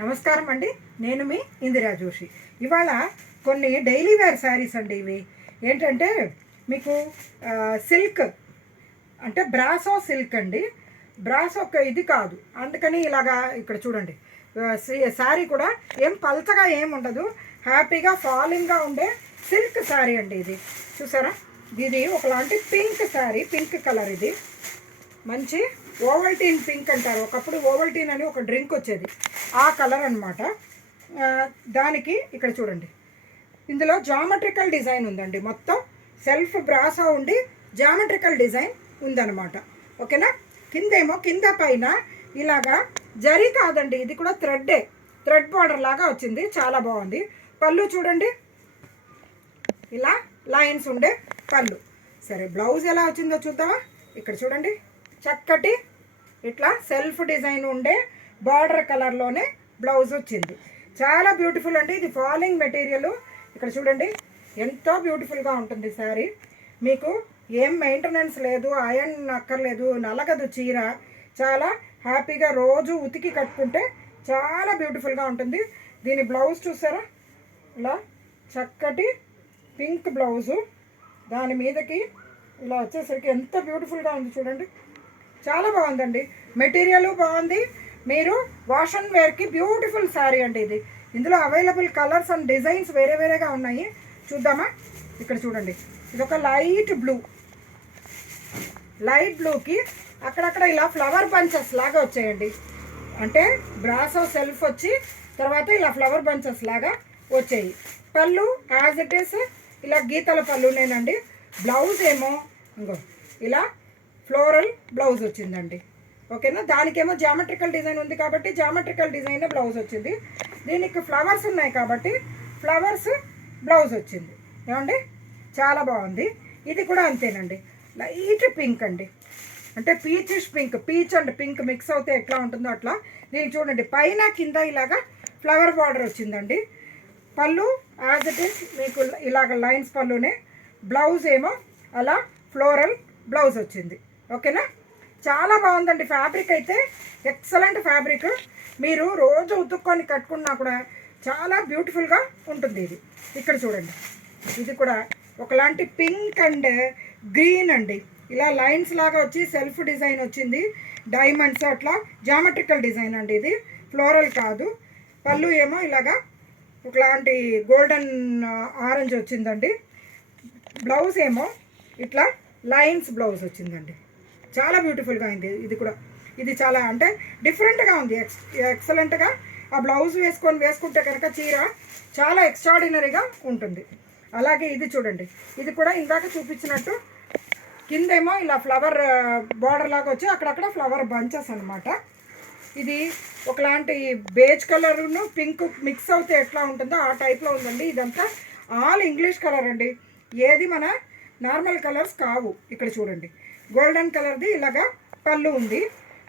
నమస్కారం అండి. నేను మీ ఇందిరా జోషి. ఇవాళ కొన్ని డైలీ వేర్ శారీస్ అండి. ఇవి ఏంటంటే మీకు సిల్క్ అంటే బ్రాసో సిల్క్ అండి. బ్రాసో ఇది కాదు, అందుకని ఇలాగా ఇక్కడ చూడండి. శారీ కూడా ఏం పల్చగా ఏం ఉండదు, హ్యాపీగా ఫాలింగ్గా ఉండే సిల్క్ శారీ అండి. ఇది చూసారా, ఇది ఒకలాంటి పింక్ శారీ, పింక్ కలర్. ఇది మంచి ఓవల్టీన్ పింక్ అంటారు. ఒకప్పుడు ఓవల్టీన్ అని ఒక డ్రింక్ వచ్చేది, ఆ కలర్ అనమాట. దానికి ఇక్కడ చూడండి, ఇందులో జామెట్రికల్ డిజైన్ ఉందండి. మొత్తం సెల్ఫ్ బ్రాసో ఉండి జామెట్రికల్ డిజైన్ ఉందన్నమాట. ఓకేనా. కిందేమో కింద పైన ఇలాగా జరీ కాదండి, ఇది కూడా థ్రెడ్ బార్డర్ లాగా వచ్చింది. చాలా బాగుంది. పళ్ళు చూడండి, ఇలా లైన్స్ ఉండే పళ్ళు. సరే, బ్లౌజ్ ఎలా వచ్చిందో చూద్దామా. ఇక్కడ చూడండి, చక్కటి ఇట్లా సెల్ఫ్ డిజైన్ ఉండే బార్డర్ కలర్లోనే బ్లౌజ్ వచ్చింది. చాలా బ్యూటిఫుల్ అండి. ఇది ఫాలింగ్ మెటీరియల్. ఇక్కడ చూడండి, ఎంతో బ్యూటిఫుల్గా ఉంటుంది శారీ. మీకు ఏం మెయింటెనెన్స్ లేదు, ఐరన్ అక్కర్లేదు, నలగదు చీర. చాలా హ్యాపీగా రోజు ఉతికి కట్టుకుంటే చాలా బ్యూటిఫుల్గా ఉంటుంది. దీని బ్లౌజ్ చూసారా, ఇలా చక్కటి పింక్ బ్లౌజు, దాని మీదకి ఇలా వచ్చేసరికి ఎంత బ్యూటిఫుల్గా ఉంది చూడండి. చాలా బాగుందండి. మెటీరియల్ బాగుంది. మీరు వాష్ అండ్ వేర్కి బ్యూటిఫుల్ శారీ అండి ఇది. ఇందులో అవైలబుల్ కలర్స్ అండ్ డిజైన్స్ వేరే వేరేగా ఉన్నాయి. చూద్దామా. ఇక్కడ చూడండి, ఇది ఒక లైట్ బ్లూకి అక్కడక్కడ ఇలా ఫ్లవర్ బంచెస్ లాగా వచ్చాయండి. అంటే బ్రాసో సెల్ఫ్ వచ్చి తర్వాత ఇలా ఫ్లవర్ బంచెస్ లాగా వచ్చాయి. పళ్ళు యాజ్ ఇట్ ఈస్ ఇలా గీతల పళ్ళునేనండి. బ్లౌజ్ ఏమో ఇంకో ఇలా ఫ్లోరల్ బ్లౌజ్ వచ్చిందండి. ఓకేనా. దానికేమో జామెట్రికల్ డిజైన్ ఉంది కాబట్టి జామెట్రికల్ డిజైన్ బ్లౌజ్ వచ్చింది. దీనికి ఫ్లవర్స్ ఉన్నాయి కాబట్టి ఫ్లవర్స్ బ్లౌజ్ వచ్చింది. ఏమండి, చాలా బాగుంది. ఇది కూడా అంతేనండి, లైట్ పింక్ అండి. అంటే peachish pink, peach and pink mix అవుతే ఎట్లా ఉంటుందో అట్లా. దీనికి చూడండి, పైన కింద ఇలాగా ఫ్లవర్ బార్డర్ వచ్చిందండి. పళ్ళు యాజ్ ఇట్ ఈస్ మీకు ఇలాగ లైన్స్ పళ్ళునే. బ్లౌజ్ ఏమో అలా ఫ్లోరల్ బ్లౌజ్ వచ్చింది. ఓకేనా. చాలా బాగుందండి. ఫ్యాబ్రిక్ అయితే ఎక్సలెంట్ ఫ్యాబ్రిక్. మీరు రోజు ఉతుక్కొని కట్టుకున్నా కూడా చాలా బ్యూటిఫుల్గా ఉంటుంది ఇది. ఇక్కడ చూడండి, ఇది కూడా ఒకలాంటి పింక్ అండ్ గ్రీన్ అండి. ఇలా లైన్స్ లాగా వచ్చి సెల్ఫ్ డిజైన్ వచ్చింది. డైమండ్స్ అట్లా జామెట్రికల్ డిజైన్ అండి. ఇది ఫ్లోరల్ కాదు. పళ్ళు ఏమో ఇలాగా ఒకలాంటి గోల్డెన్ ఆరెంజ్ వచ్చిందండి. బ్లౌజ్ ఏమో ఇట్లా లైన్స్ బ్లౌజ్ వచ్చిందండి. చాలా బ్యూటిఫుల్గా అయింది. ఇది కూడా ఇది చాలా అంటే డిఫరెంట్గా ఉంది, ఎక్సలెంట్గా. ఆ బ్లౌజ్ వేసుకుంటే కనుక చీర చాలా ఎక్స్ట్రాడినరీగా ఉంటుంది. అలాగే ఇది చూడండి, ఇది కూడా ఇందాక చూపించినట్టు కిందేమో ఇలా ఫ్లవర్ బార్డర్ లాగా వచ్చి అక్కడక్కడ ఫ్లవర్ బంచెస్ అనమాట. ఇది ఒకలాంటి బేజ్ కలర్ను పింక్ మిక్స్ అవుతే ఎట్లా ఉంటుందో ఆ టైప్లో ఉందండి. ఇదంతా ఆల్ ఇంగ్లీష్ కలర్ అండి, ఏది మన నార్మల్ కలర్స్ కావు. ఇక్కడ చూడండి, గోల్డెన్ కలర్ది ఇలాగా పళ్ళు ఉంది.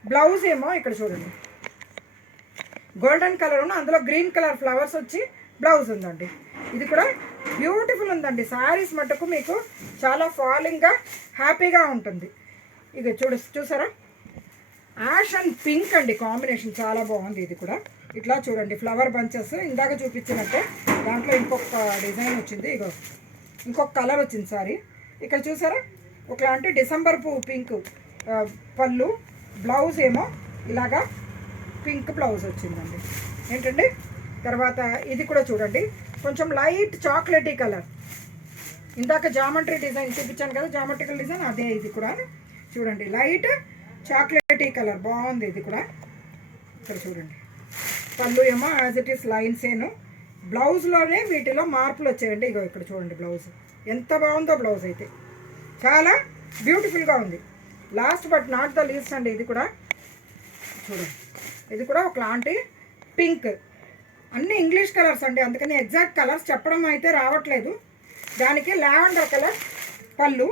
బ్లౌజ్ ఏమో ఇక్కడ చూడండి, గోల్డెన్ కలర్ ఉన్న అందులో గ్రీన్ కలర్ ఫ్లవర్స్ వచ్చి బ్లౌజ్ ఉందండి. ఇది కూడా బ్యూటిఫుల్ ఉందండి. శారీస్ మటుకు మీకు చాలా ఫాలింగ్గా హ్యాపీగా ఉంటుంది. ఇక చూసారా, యాష్ అండ్ పింక్ అండి కాంబినేషన్, చాలా బాగుంది. ఇది కూడా ఇట్లా చూడండి, ఫ్లవర్ బంచెస్ ఇందాక చూపించినట్టే దాంట్లో ఇంకొక డిజైన్ వచ్చింది. ఇగో ఇంకొక కలర్ వచ్చింది సారీ. ఇక్కడ చూసారా, ఒకలాంటి డిసెంబర్ పువ్వు పింక్ పళ్ళు. బ్లౌజ్ ఏమో ఇలాగా పింక్ బ్లౌజ్ వచ్చిందండి. ఏంటండి, తర్వాత ఇది కూడా చూడండి, కొంచెం లైట్ చాక్లెటీ కలర్. ఇందాక జామెట్రీ డిజైన్ చూపించాను కదా, జామెట్రికల్ డిజైన్, అదే ఇది కూడా. చూడండి, లైట్ చాక్లెటీ కలర్ బాగుంది. ఇది కూడా ఇక్కడ చూడండి, పళ్ళు ఏమో యాజ్ ఇట్ ఈస్ లైన్స్ ఏను. బ్లౌజ్లోనే వీటిలో మార్పులు వచ్చాయండి. ఇగో ఇక్కడ చూడండి, బ్లౌజ్ ఎంత బాగుందో. బ్లౌజ్ అయితే చాలా బ్యూటిఫుల్గా ఉంది. Last but not the least అండి, ఇది కూడా చూడండి, ఇది కూడా ఒకలాంటి పింక్. అన్ని ఇంగ్లీష్ కలర్స్ అండి, అందుకని ఎగ్జాక్ట్ కలర్స్ చెప్పడం అయితే రావట్లేదు. దానికి లావెండర్ కలర్ పళ్ళు.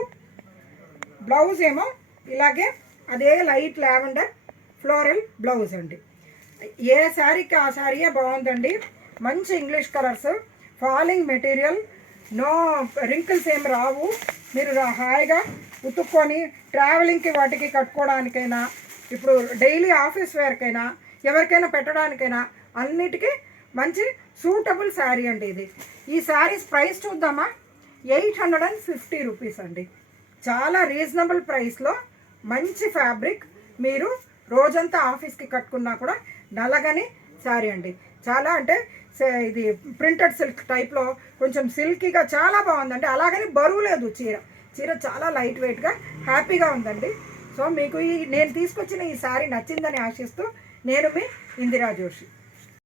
బ్లౌజ్ ఏమో ఇలాగే అదే లైట్ లావెండర్ ఫ్లోరల్ బ్లౌజ్ అండి. ఏ శారీకి ఆ శారీయే బాగుందండి. మంచి English colours, falling material, no wrinkles ఏం రావు. మీరు హాయిగా ఉతుక్కొని ట్రావెలింగ్కి వాటికి కట్టుకోవడానికైనా, ఇప్పుడు డైలీ ఆఫీస్ వేర్కైనా, ఎవరికైనా పెట్టడానికైనా అన్నిటికీ మంచి సూటబుల్ శారీ అండి ఇది. ఈ శారీస్ ప్రైస్ చూద్దామా, 850 రూపీస్ అండి. చాలా రీజనబుల్ ప్రైస్లో మంచి ఫ్యాబ్రిక్, మీరు రోజంతా ఆఫీస్కి కట్టుకున్నా కూడా నలగని శారీ అండి. చాలా అంటే ఇది ప్రింటెడ్ సిల్క్ టైప్లో కొంచెం సిల్కీగా చాలా బాగుందండి. అలాగని బరువు లేదు చీర చాలా లైట్ వెయిట్గా హ్యాపీగా ఉందండి. సో మీకు నేను తీసుకొచ్చిన ఈ శారీ నచ్చిందని ఆశిస్తూ నేను మీ ఇందిరా జోషి.